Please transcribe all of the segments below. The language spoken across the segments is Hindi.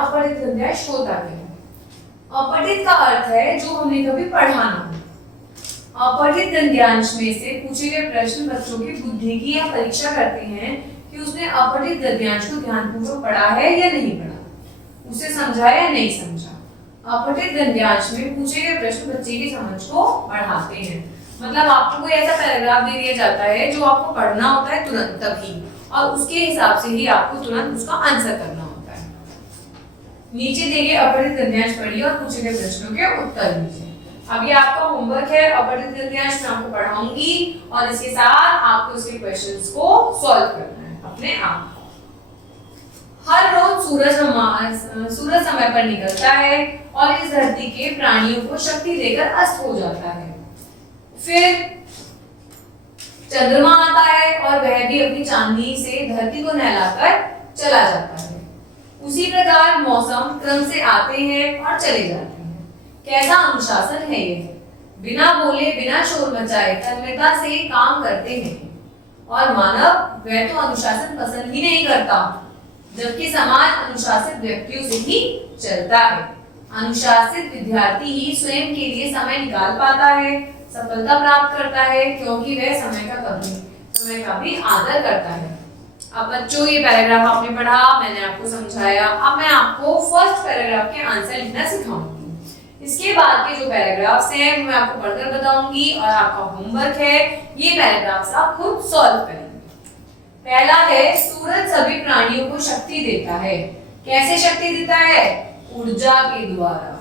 अपठित गद्यांश होता क्या है? अपठित का अर्थ है जो हमने कभी पढ़ा ना हो। अपठित गद्यांश में से पूछे गए प्रश्न बच्चों की बुद्धि की या परीक्षा करते हैं कि उसने अपठित गद्यांश को ध्यानपूर्वक पढ़ा है या नहीं पढ़ा, उसे समझा या नहीं समझा। अपठित गद्यांश में पूछे गए प्रश्न बच्चे की समझ को बढ़ाते हैं। मतलब आपको कोई ऐसा पैराग्राफ दे दिया जाता है जो आपको पढ़ना होता है तुरंत तभी, और उसके हिसाब से ही आपको तुरंत उसका आंसर करना होता है। नीचे दिए गए अपठित गद्यांश पढ़िए और पूछे गए प्रश्नों के उत्तर दीजिए। अब ये आपका होमवर्क है। अपठित गद्यांश मैं आपको पढ़ाऊंगी और इसके साथ आपको उसके क्वेश्चंस को सॉल्व करना है अपने आप। हर रोज सूरज समय पर निकलता है और इस धरती के प्राणियों को शक्ति देकर अस्त हो जाता है। फिर चंद्रमा आता है और वह भी अपनी चांदनी से धरती को नहलाकर चला जाता है। उसी प्रकार मौसम क्रम से आते हैं और चले जाते हैं। कैसा अनुशासन है ये? बिना बोले बिना शोर मचाए तन्मयता से काम करते हैं, और मानव वह तो अनुशासन पसंद ही नहीं करता, जबकि समाज अनुशासित व्यक्तियों से ही चलता है। अनुशासित विद्यार्थी ही स्वयं के लिए समय निकाल पाता है, सफलता प्राप्त करता है, क्योंकि वह समय का भी आदर करता है। अब बच्चों ये पैराग्राफ आपने पढ़ा, मैंने आपको समझाया। अब मैं आपको फर्स्ट पैराग्राफ के आंसर लिखना सिखाऊंगी। इसके बाद के जो पैराग्राफ्स हैं वो मैं आपको पढ़कर बताऊंगी और आपका होमवर्क है ये पैराग्राफ्स आप खुद सॉल्व करेंगे। पहला है, सूरज सभी प्राणियों को शक्ति देता है। कैसे शक्ति देता है? ऊर्जा के द्वारा।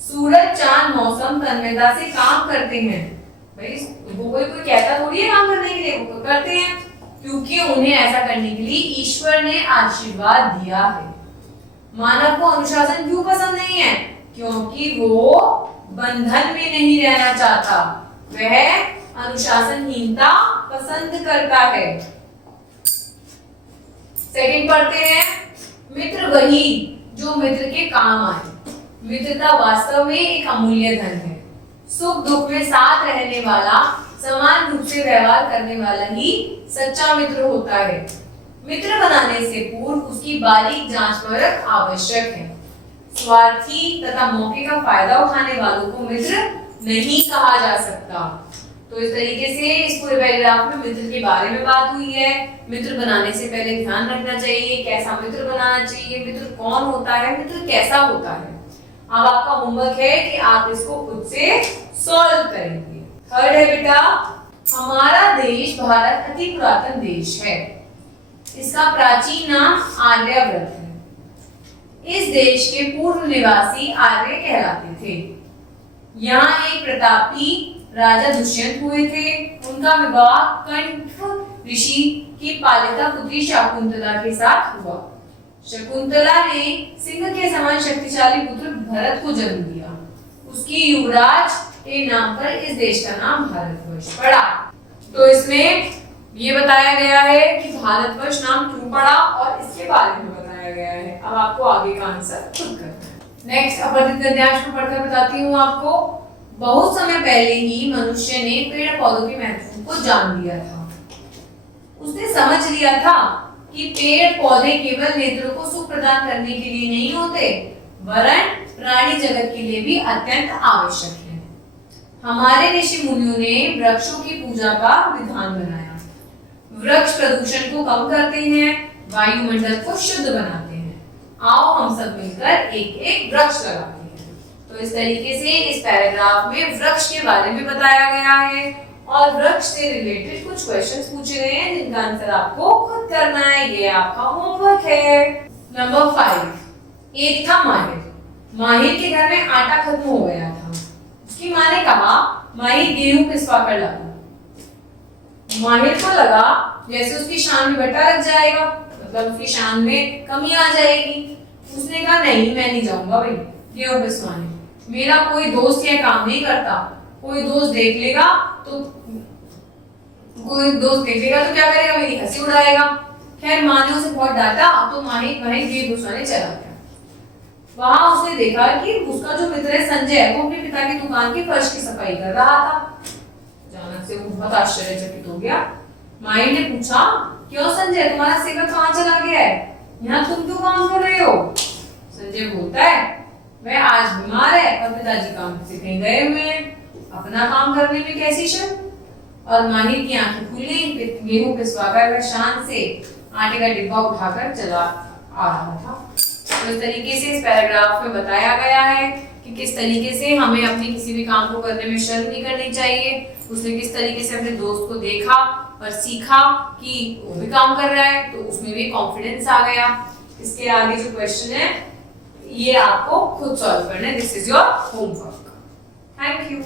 सूरज, चांद, मौसम तन्मयता से काम करते हैं। भाई वो कोई कहता थोड़ी है काम करने के लिए, वो करते हैं क्योंकि उन्हें ऐसा करने के लिए ईश्वर ने आशीर्वाद दिया है। मानव को अनुशासन क्यों पसंद नहीं है? क्योंकि वो बंधन में नहीं रहना चाहता, वह अनुशासनहीनता पसंद करता है। सेकंड पढ़ते हैं, मित्र वही जो मित्र के काम आए। मित्रता वास्तव में एक अमूल्य धन है। सुख दुख में साथ रहने वाला, समान रूप से व्यवहार करने वाला ही सच्चा मित्र होता है। मित्र बनाने से पूर्व उसकी बारीक जांच परख आवश्यक है। स्वार्थी तथा मौके का फायदा उठाने वालों को मित्र नहीं कहा जा सकता। तो इस तरीके से इस पूरे पैराग्राफ में मित्र के बारे में बात हुई है। मित्र बनाने से पहले ध्यान रखना चाहिए कैसा मित्र बनाना चाहिए, मित्र कौन होता है, मित्र कैसा होता है। अब आपका होमवर्क है कि आप इसको खुद से सॉल्व करेंगे। थर्ड है बेटा, हमारा देश भारत अति पुरातन देश है। इसका प्राचीन नाम आर्यावर्त है। इस देश के पूर्व निवासी आर्य कहलाते थे। यहाँ एक प्रतापी राजा दुष्यंत हुए थे। उनका विवाह कंठ ऋषि की पालिता पुत्री शकुंतला के साथ हुआ। शकुंतला ने सिंह के समान शक्तिशाली पुत्र भरत को जन्म दिया। उसकी युवराज के नाम पर इस देश का नाम भारतवर्ष पड़ा। तो इसमें ये बताया गया है कि भारतवर्ष नाम क्यों पड़ा और इसके बारे में बताया गया है। अब आपको आगे का आंसर खुद करना है। नेक्स्ट अपठित गद्यांश को पढ़कर बताती हूँ आपको। बहुत समय पहले ही मनुष्य ने पेड़ पौधों के महत्व को जान लिया था। उसने समझ लिया था कि पेड़ पौधे केवल नेत्रों को सुख प्रदान करने के लिए नहीं होते, वरन प्राणी जगत के लिए भी अत्यंत आवश्यक है। हमारे ऋषि मुनियों ने वृक्षों की पूजा का विधान बनाया। वृक्ष प्रदूषण को कम करते हैं, वायुमंडल को शुद्ध बनाते हैं। आओ हम सब मिलकर एक एक वृक्ष लगाते हैं। तो इस तरीके से इस पैराग्राफ में वृक्ष के बारे में बताया गया है और वृक्ष से रिलेटेड कुछ क्वेश्चंस पूछे गए हैं जिनका आंसर आपको खुद करना है। ये आपका होमवर्क है। नंबर 5, एक था माहिर। माहिर के घर में आटा खत्म हो गया था। उसकी माँ ने कहा, माहिर गेहूं पिसवा कर लाओ। माहिर को लगा जैसे उसकी शान में बट्टा लग जाएगा, मतलब उसकी शान में कमी आ जाएगी। उसने कहा, नहीं मैं नहीं जाऊंगा भाई गेहूं पिसवाने, मेरा कोई दोस्त यह काम नहीं करता। कोई दोस्त देख लेगा तो क्या करेगा, मेरी हंसी उड़ाएगा। खैर माँ ने उसे बहुत डांटा तो माहिर गेहूं पिसवाने चला गया। वहां उसने देखा कि उसका जो मित्र है संजय, वो अपने पिता की दुकान के फर्श की सफाई कर रहा था। अचानक से वो बहुत आश्चर्यचकित हो गया। माई ने पूछा, क्यों संजय, तुम्हारा सेवक कहाँ चला गया है? यहाँ तुम क्यों काम कर रहे हो? संजय बोलता है वह आज बीमार है और पिताजी काम से कहीं गए हुए हैं, अपना काम करने में कैसी शर्म। और माहिर की आंखें खुल गई, गेहूं पिसवाकर वह शान से आटे का डिब्बा उठाकर चला आ रहा था। तो इस तरीके से इस पैराग्राफ में बताया गया है कि किस तरीके से हमें अपने किसी भी काम को करने में शर्म नहीं करनी चाहिए। उसने किस तरीके से अपने दोस्त को देखा और सीखा कि वो भी काम कर रहा है, तो उसमें भी कॉन्फिडेंस आ गया। इसके आगे जो क्वेश्चन है ये आपको खुद सॉल्व करना है। This is your homework. Thank you.